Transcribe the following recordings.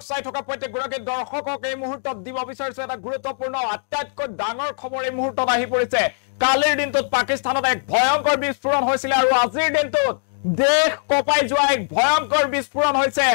ভিডিঅ'ক চাই থকা প্ৰত্যেকগৰাকী দৰ্শকক এই মুহূৰ্তত দিব বিচাৰিছো এটা গুৰুত্বপূৰ্ণ আটাইতকৈ ডাঙৰ খবৰ এই মুহূৰ্তত আহি পৰিছে কালিৰ দিনটোত পাকিস্তানত এক ভয়ংকৰ বিস্ফোৰণ হৈছিল আৰু আজিৰ দিনটোত দেশ কপাই যোৱা এক ভয়ংকৰ বিস্ফোৰণ হৈছে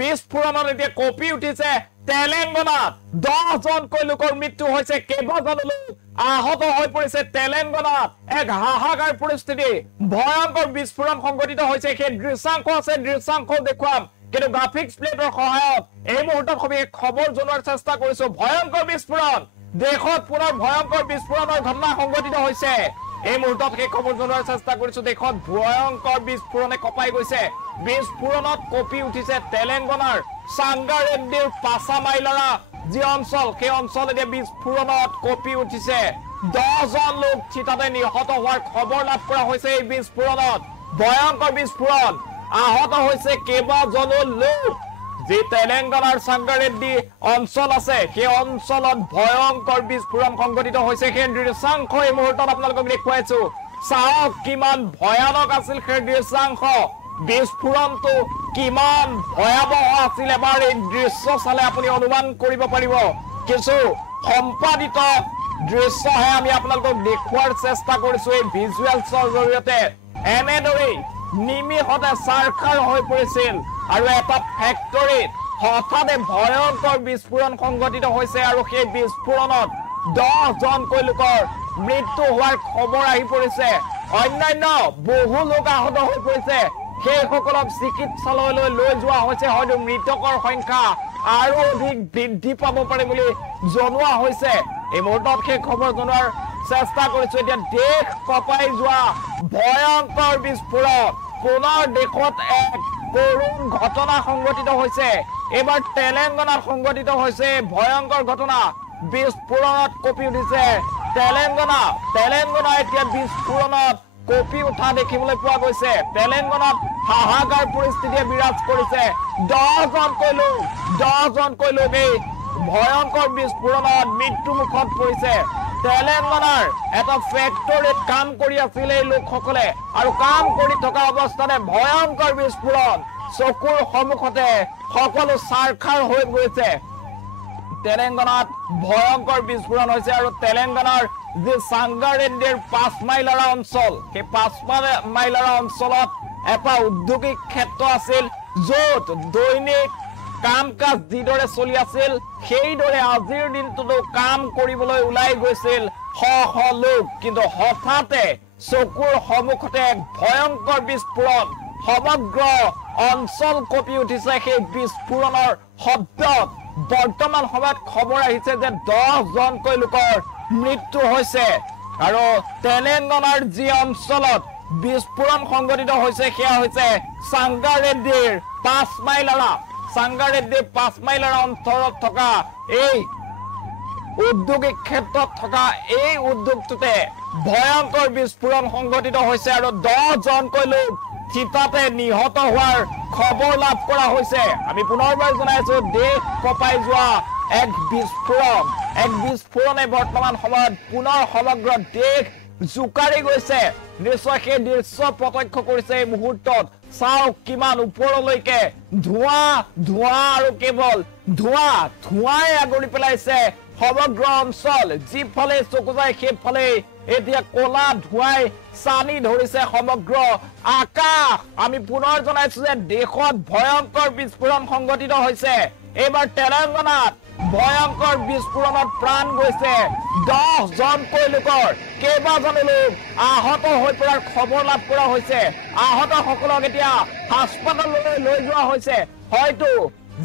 বিস্ফোৰণত এতিয়া কপি উঠিছে তেলেংগানাত 10 জনকৈ লোকৰ মৃত্যু হৈছে কেইবাজন লোক আহত হৈ পৰিছে তেলেংগানাত এক হাহাকাৰ পৰিস্থিতি ভয়ংকৰ বিস্ফোৰণ সংঘটিত হৈছে সেই দৃশ্যাংশ আছে দৃশ্যাংশ দেখুৱাম কিন্তু গ্ৰাফিক্স প্লেটৰ সহায়ত এই মুহূৰ্তত খবৰ জনোৱাৰ চেষ্টা কৰিছো ভয়ংকৰ বিস্ফোৰণ দেশত পুনৰ ভয়ংকৰ বিস্ফোৰণৰ ঘটনা সংঘটিত হৈছে এই মুহূৰ্তত সেই খবৰ জনোৱাৰ চেষ্টা কৰিছো দেশত ভয়ংকৰ বিস্ফোৰণে কপাই গৈছে বিস্ফোৰণত কপি উঠিছে তেলেংগানাৰ সাংগাৰেড্ডিৰ পাছামাইলাৰা যি অঞ্চল সেই অঞ্চল এতিয়া বিস্ফোৰণত কপি উঠিছে 10 জন লোক চিতাতে নিহত হোৱাৰ খবৰ লাভ কৰা হৈছে এই বিস্ফোৰণত ভয়ংকৰ বিস্ফোৰণ আহত হৈছে কেইবাজনো লোক যে তেলেংগানাৰ সাংগাৰেড্ডি অঞ্চল আছে সেই অঞ্চলত ভয়ংকৰ বিস্ফোৰণ সংঘটিত হৈছে সেই দৃশ্যাংশ এই মুহূৰ্তত আপোনালোকক দেখুৱাইছো চাওক কিমান ভয়ানক আছিল সেই দৃশ্যাংশ বিস্ফোৰণটো কিমান ভয়াবহ আছিল এবাৰ এই দৃশ্য চালে আপুনি অনুমান কৰিব পাৰিব কিছু সম্পাদিত দৃশ্যহে আমি আপোনালোকক দেখুৱাৰ চেষ্টা কৰিছো এই ভিজুৱেলছৰ জৰিয়তে এনেদৰে নিমিষতে চাৰখাৰ হৈ পৰিছিল আৰু এটা ফেক্টৰীত হঠাতে ভয়ংকৰ বিস্ফোৰণ সংঘটিত হৈছে আৰু সেই বিস্ফোৰণত 10 জনকৈ লোকৰ মৃত্যু হোৱাৰ খবৰ আহি পৰিছে অন্যান্য বহু লোক আহত হৈ পৰিছে সেইসকলক চিকিৎসালয়লৈ লৈ যোৱা হৈছে হয়তো মৃতকৰ সংখ্যা আৰু অধিক বৃদ্ধি পাব পাৰে বুলি জনোৱা হৈছে এই মুহূৰ্তত সেই খবৰ জনোৱাৰ চেষ্টা কৰিছো এতিয়া দেশ কপাই যোৱা ভয়ংকৰ বিস্ফোৰণ পুনৰ দেশত এক কৰুণ ঘটনা সংঘটিত হৈছে এবাৰ তেলেংগানাত সংঘটিত হৈছে ভয়ংকৰ ঘটনা বিস্ফোৰণত কপি উঠিছে তেলেংগানা এতিয়া বিস্ফোৰণত কপি উঠা দেখিবলৈ পোৱা গৈছে তেলেংগানাত হাহাকাৰ পৰিস্থিতিয়ে বিৰাজ কৰিছে 10 জনকৈ লোক এই ভয়ংকৰ বিস্ফোৰণত মৃত্যু মুখত পৰিছে তেলেংগানাৰ এটা ফেক্টৰীত কাম কৰি আছিল এই লোকসকলে আৰু কাম কৰি থকা অৱস্থাতে ভয়ংকৰ বিস্ফোৰণ চকুৰ সন্মুখতে সকলো চাৰখাৰ হৈ গৈছে তেলেংগানাত ভয়ংকৰ বিস্ফোৰণ হৈছে আৰু তেলেংগানাৰ যে সাংগাৰেড্ডিৰ পাছমাইলাৰা অঞ্চল সেই পাছমাইলাৰা অঞ্চলত এটা উদ্যোগিক ক্ষেত্ৰ আছিল য'ত দৈনিক কাম কাজ যিদৰে চলি আছিল সেইদৰে আজিৰ দিনটোতো কাম কৰিবলৈ ওলাই গৈছিল শ লোক কিন্তু হঠাতে চকুৰ সন্মুখতে এক ভয়ংকৰ বিস্ফোৰণ সমগ্ৰ অঞ্চল কপি উঠিছে সেই বিস্ফোৰণৰ শব্দত বৰ্তমান সময়ত খবৰ আহিছে যে 10 জনকৈ লোকৰ মৃত্যু হৈছে আৰু তেলেংগানাৰ যি অঞ্চলত বিস্ফোৰণ সংঘটিত হৈছে সেয়া হৈছে সাংগাৰেড্ডিৰ পাছমাইলাৰা অঞ্চলত থকা এই উদ্যোগিক ক্ষেত্ৰত থকা এই উদ্যোগটোতে ভয়ংকৰ বিস্ফোৰণ সংঘটিত হৈছে আৰু 10 জনকৈ লোক চিতাতে নিহত হোৱাৰ খবৰ লাভ কৰা হৈছে আমি পুনৰবাৰ জনাইছো দেশ কপাই যোৱা এক বিস্ফোৰণে বৰ্তমান সময়ত পুনৰ সমগ্ৰ দেশ জুকাৰি গৈছে নিশ্চয় সেই দৃশ্য প্ৰত্যক্ষ কৰিছে এই মুহূৰ্তত চাওক কিমান ওপৰলৈকে ধোঁৱা আৰু কেৱল ধোঁৱাই আগৰি পেলাইছে সমগ্ৰ অঞ্চল যিফালে চকু যায় সেইফালে এতিয়া কলা ধোঁৱাই চানি ধৰিছে সমগ্ৰ আকাশ আমি পুনৰ জনাইছো যে দেশত ভয়ংকৰ বিস্ফোৰণ সংঘটিত হৈছে এইবাৰ তেলেংগানাত ভয়ংকৰ বিস্ফোৰণত প্ৰাণ গৈছে 10 জনকৈ লোকৰ কেইবাজনো লোক আহত হৈ পৰাৰ খবৰ লাভ কৰা হৈছে আহতসকলক এতিয়া হাস্পতাললৈ লৈ যোৱা হৈছে হয়তো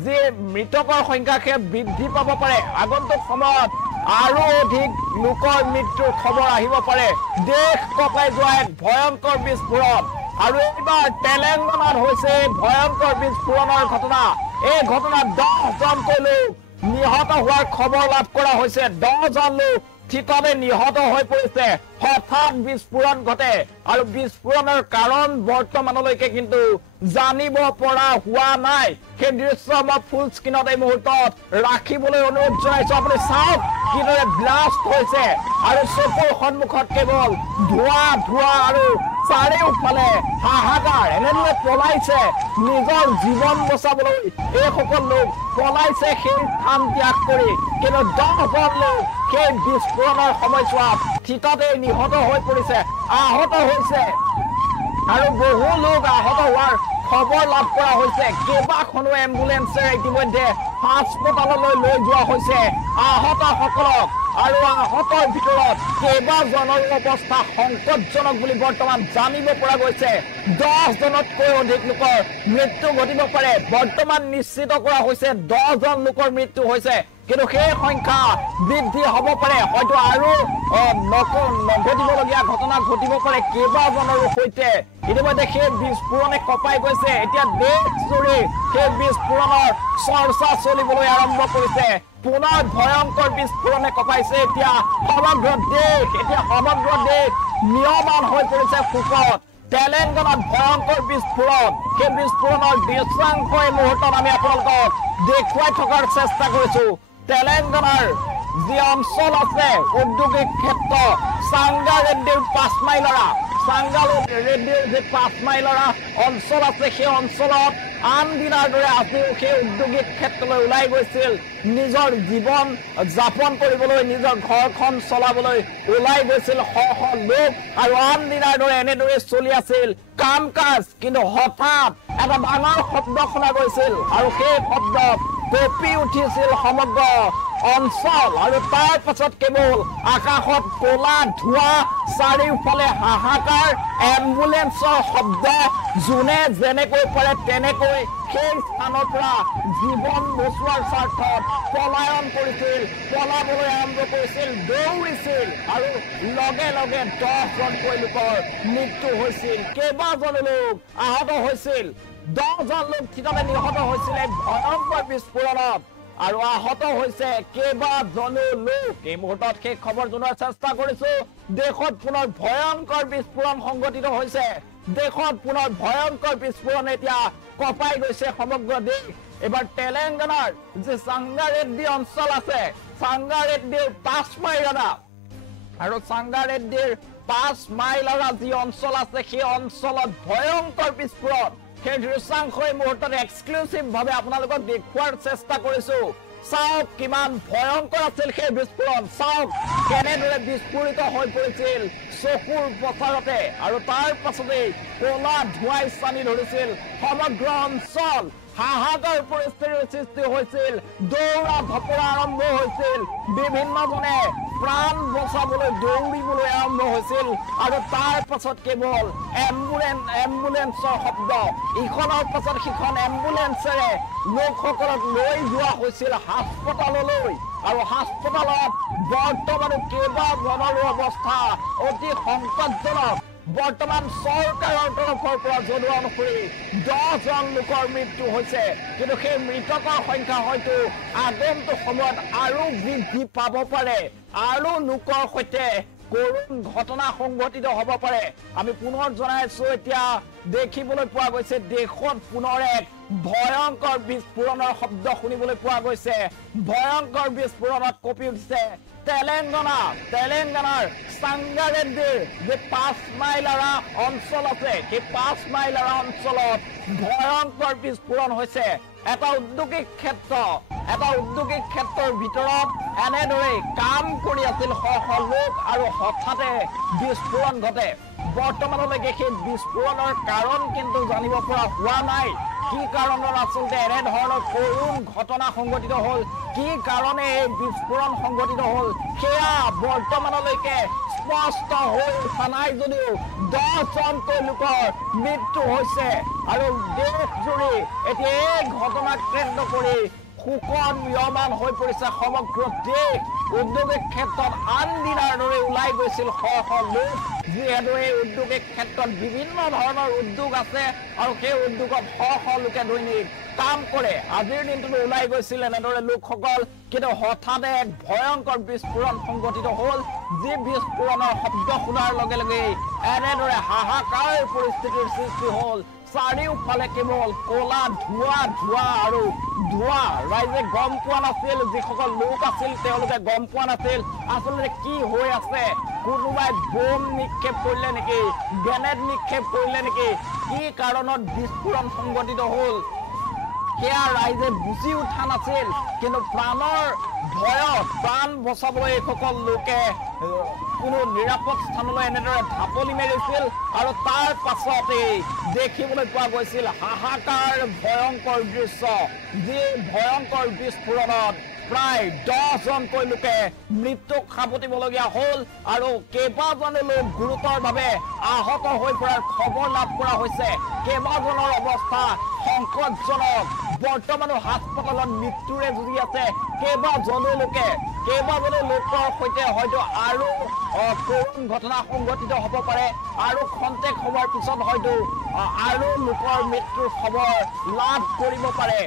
যে মৃতকৰ সংখ্যা বৃদ্ধি পাব পাৰে আগন্তুক সময়ত আৰু অধিক লোকৰ মৃত্যুৰ খবৰ আহিব পাৰে দেশ কপাই যোৱা এক ভয়ংকৰ বিস্ফোৰণ আৰু এইবাৰ তেলেংগানাত হৈছে ভয়ংকৰ বিস্ফোৰণৰ ঘটনা এই ঘটনাত 10 জনকৈ লোক নিহত হোৱাৰ খবৰ লাভ কৰা হৈছে 10 জন লোক চিতাতে নিহত হৈ পৰিছে হঠাৎ বিস্ফোৰণ ঘটে আৰু বিস্ফোৰণৰ কাৰণ বৰ্তমানলৈকে কিন্তু জানিব পৰা হোৱা নাই সেই দৃশ্য মই ফুল স্ক্ৰীনত এই মুহূৰ্তত ৰাখিবলৈ অনুৰোধ জনাইছো আপুনি চাওক কিদৰে ব্লাষ্ট হৈছে আৰু চকুৰ সন্মুখত কেৱল ধোঁৱা আৰু চাৰিওফালে হাহাকাৰ এনেদৰে পলাইছে নিজৰ জীৱন বচাবলৈ এই সকল লোক পলাইছে সেই স্থান ত্যাগ কৰি কিন্তু 10জন লোক সেই বিস্ফোৰণৰ সময়ছোৱাত থিতাতে নিহত হৈ পৰিছে আহত হৈছে আৰু বহু লোক আহত হোৱাৰ খবৰ লাভ কৰা হৈছে কেইবাখনো এম্বুলেন্সেৰে ইতিমধ্যে হাস্পতাললৈ লৈ যোৱা হৈছে আহতসকলক আৰু আহতৰ ভিতৰত কেইবাজনৰ অৱস্থা সংকটজনক বুলি বৰ্তমান জানিব পৰা গৈছে 10 জনতকৈ অধিক লোকৰ মৃত্যু ঘটিব পাৰে বৰ্তমান নিশ্চিত কৰা হৈছে 10 জন লোকৰ মৃত্যু হৈছে কিন্তু সেই সংখ্যা বৃদ্ধি হ'ব পাৰে হয়তো আৰু নঘটিবলগীয়া ঘটনা ঘটিব পাৰে কেইবাজনৰ সৈতে ইতিমধ্যে সেই বিস্ফোৰণে কঁপাই গৈছে এতিয়া দেশজুৰি সেই বিস্ফোৰণৰ চৰ্চা চলিবলৈ আৰম্ভ কৰিছে পুনৰ ভয়ংকৰ বিস্ফোৰণে কঁপাইছে এতিয়া সমগ্ৰ দেশ নিয়মান হৈ পৰিছে শোকত তেলেংগানাত ভয়ংকৰ বিস্ফোৰণ সেই বিস্ফোৰণৰ দৃশ্যাংশ এই মুহূৰ্তত আমি আপোনালোকক দেখুৱাই থকাৰ চেষ্টা কৰিছো তেলেংগানাৰ যি অঞ্চল আছে ঔদ্যোগিক ক্ষেত্ৰ সাংগাৰেড্ডিৰ 5 মাইলৰা সাংগাৰেড্ডিৰ যে 5 মাইলৰা অঞ্চল আছে সেই অঞ্চলত আন দিনাৰ দৰে আজিও সেই ঔদ্যোগিক ক্ষেত্ৰলৈ ওলাই গৈছিল নিজৰ জীৱন যাপন কৰিবলৈ নিজৰ ঘৰখন চলাবলৈ ওলাই গৈছিল শ লোক আৰু আন দিনাৰ দৰে এনেদৰে চলি আছিল কাম কাজ কিন্তু হঠাৎ এটা ডাঙৰ শব্দ শুনা গৈছিল আৰু সেই শব্দ কঁপি উঠিছিল সমগ্ৰ অঞ্চল আৰু তাৰ পাছত কেৱল আকাশত ক'লা ধোঁৱা চাৰিওফালে হাহাকাৰ এম্বুলেন্সৰ শব্দ যোনে যেনেকৈ পাৰে তেনেকৈ সেই স্থানৰ পৰা জীৱন বচোৱাৰ স্বাৰ্থত পলায়ন কৰিছিল পলাবলৈ আৰম্ভ কৰিছিল দৌৰিছিল আৰু লগে লগে 10 জনকৈ লোকৰ মৃত্যু হৈছিল কেইবাজন লোক আহত হৈছিল 10 জন লোক থিতাতে নিহত হৈছিল ভয়ংকৰ বিস্ফোৰণত আৰু আহত হৈছে কেইবাজনো লোক এই মুহূৰ্তত সেই খবৰ জনোৱাৰ চেষ্টা কৰিছো দেশত পুনৰ ভয়ংকৰ বিস্ফোৰণ সংঘটিত হৈছে দেশত পুনৰ ভয়ংকৰ বিস্ফোৰণ এতিয়া কঁপাই গৈছে সমগ্ৰ দেশ এবাৰ তেলেংগানাৰ যে সাংগাৰেড্ডি অঞ্চল আছে সাংগাৰেড্ডিৰ 5 মাইলৰা আৰু সাংগাৰেড্ডিৰ 5 মাইলৰা যি অঞ্চল আছে সেই অঞ্চলত ভয়ংকৰ বিস্ফোৰণ সেই দৃশ্যাংশ এই মুহূৰ্তত এক্সক্লুসিভ ভাৱে আপোনালোকক দেখুৱাৰ চেষ্টা কৰিছো চাওক কিমান ভয়ংকৰ আছিল সেই বিস্ফোৰণ চাওক কেনেদৰে বিস্ফোৰিত হৈ পৰিছিল চকুৰ পথাৰতে আৰু তাৰ পাছতে ক'লা ধোঁৱাই চানি ধৰিছিল সমগ্ৰ অঞ্চল হাহাকাৰ পৰিস্থিতিৰ সৃষ্টি হৈছিল দৌৰা ধপৰা আৰম্ভ হৈছিল বিভিন্নজনে প্ৰাণ বচাবলৈ দৌৰিবলৈ আৰম্ভ হৈছিল আৰু তাৰ পাছত কেৱল এম্বুলেন্সৰ শব্দ ইখনৰ পাছত সিখন এম্বুলেন্সেৰে লোকসকলক লৈ যোৱা হৈছিল হাস্পতাললৈ আৰু হাস্পতালত বৰ্তমান কেইবাজনৰ অৱস্থা অতি সংকটজনক বৰ্তমান চৰকাৰৰ তৰফৰ পৰা জনোৱা অনুসৰি 10 জন লোকৰ মৃত্যু হৈছে কিন্তু সেই মৃতকৰ সংখ্যা হয়তো আগন্তুক সময়ত আৰু বৃদ্ধি পাব পাৰে আৰু লোকৰ সৈতে কৰুণ ঘটনা সংঘটিত হ'ব পাৰে আমি পুনৰ জনাইছো এতিয়া দেখিবলৈ পোৱা গৈছে দেশত পুনৰ এক ভয়ংকৰ বিস্ফোৰণৰ শব্দ শুনিবলৈ পোৱা গৈছে ভয়ংকৰ বিস্ফোৰণত কঁপি উঠিছে তেলেংগানাৰ সাংগাৰেড্ডিৰ যে 5 মাইলৰা অঞ্চল আছে সেই 5 মাইলৰা অঞ্চলত ভয়ংকৰ বিস্ফোৰণ হৈছে এটা উদ্যোগিক ক্ষেত্ৰৰ ভিতৰত এনেদৰে কাম কৰি আছিল শ লোক আৰু হঠাতে বিস্ফোৰণ ঘটে বৰ্তমানলৈকে সেই বিস্ফোৰণৰ কাৰণ কিন্তু জানিব পৰা হোৱা নাই কি কাৰণত আচলতে এনে ধৰণৰ কৰুণ ঘটনা সংঘটিত হল কি কাৰণে এই বিস্ফোৰণ সংঘটিত হল সেয়া বৰ্তমানলৈকে স্পষ্ট হৈ উঠা নাই যদিও 10 জনকৈ লোকৰ মৃত্যু হৈছে আৰু দেশজুৰি এতিয়া এই ঘটনাক কেন্দ্ৰ কৰি শোকত ম্ৰিয়মান হৈ পৰিছে সমগ্ৰ দেশ উদ্যোগিক ক্ষেত্ৰত আন দিনাৰ দৰে ওলাই গৈছিল শ লোক যিহেতু এই উদ্যোগিক ক্ষেত্ৰত বিভিন্ন ধৰণৰ উদ্যোগ আছে আৰু সেই উদ্যোগত শ লোকে দৈনিক কাম কৰে আজিৰ দিনটো ওলাই গৈছিল এনেদৰে লোকসকল কিন্তু হঠাতে এক ভয়ংকৰ বিস্ফোৰণ সংঘটিত হল যি বিস্ফোৰণৰ শব্দ শুনাৰ লগে লগে এনেদৰে হাহাকাৰ পৰিস্থিতিৰ সৃষ্টি হল চাৰিওফালে কেৱল কলা ধোঁৱা আৰু ধোঁৱা। ৰাইজে গম পোৱা নাছিল, যিসকল লোক আছিল তেওঁলোকে গম পোৱা নাছিল আচলতে কি হৈ আছে। কোনোবাই বোম নিক্ষেপ কৰিলে নেকি, গ্ৰেনেড নিক্ষেপ কৰিলে নেকি, কি কাৰণত বিস্ফোৰণ সংঘটিত হ'ল সেয়া ৰাইজে বুজি উঠা নাছিল। কিন্তু প্ৰাণৰ ভয়ত প্ৰাণ বচাবলৈ এইসকল লোকে কোনো নিৰাপদ স্থানলৈ এনেদৰে ঢাপলি মেলিছিল আৰু তাৰ পাছতেই দেখিবলৈ পোৱা গৈছিল হাহাকাৰ ভয়ংকৰ দৃশ্য। যি ভয়ংকৰ বিস্ফোৰণত প্ৰায় 10জনকৈ লোকে মৃত্যুক সাৱটিবলগীয়া হ'ল আৰু কেইবাজনো লোক গুৰুতৰভাৱে আহত হৈ পৰাৰ খবৰ লাভ কৰা হৈছে। কেইবাজনৰ অৱস্থা সংকটজনক, বৰ্তমানো হাস্পতালত মৃত্যুৰে যুঁজি আছে কেইবাজনো লোকৰ সৈতে হয়তো আৰু কৰুণ ঘটনা সংঘটিত হ'ব পাৰে আৰু খন্তেক সময়ৰ পিছত হয়তো আৰু লোকৰ মৃত্যুৰ খবৰ লাভ কৰিব পাৰে।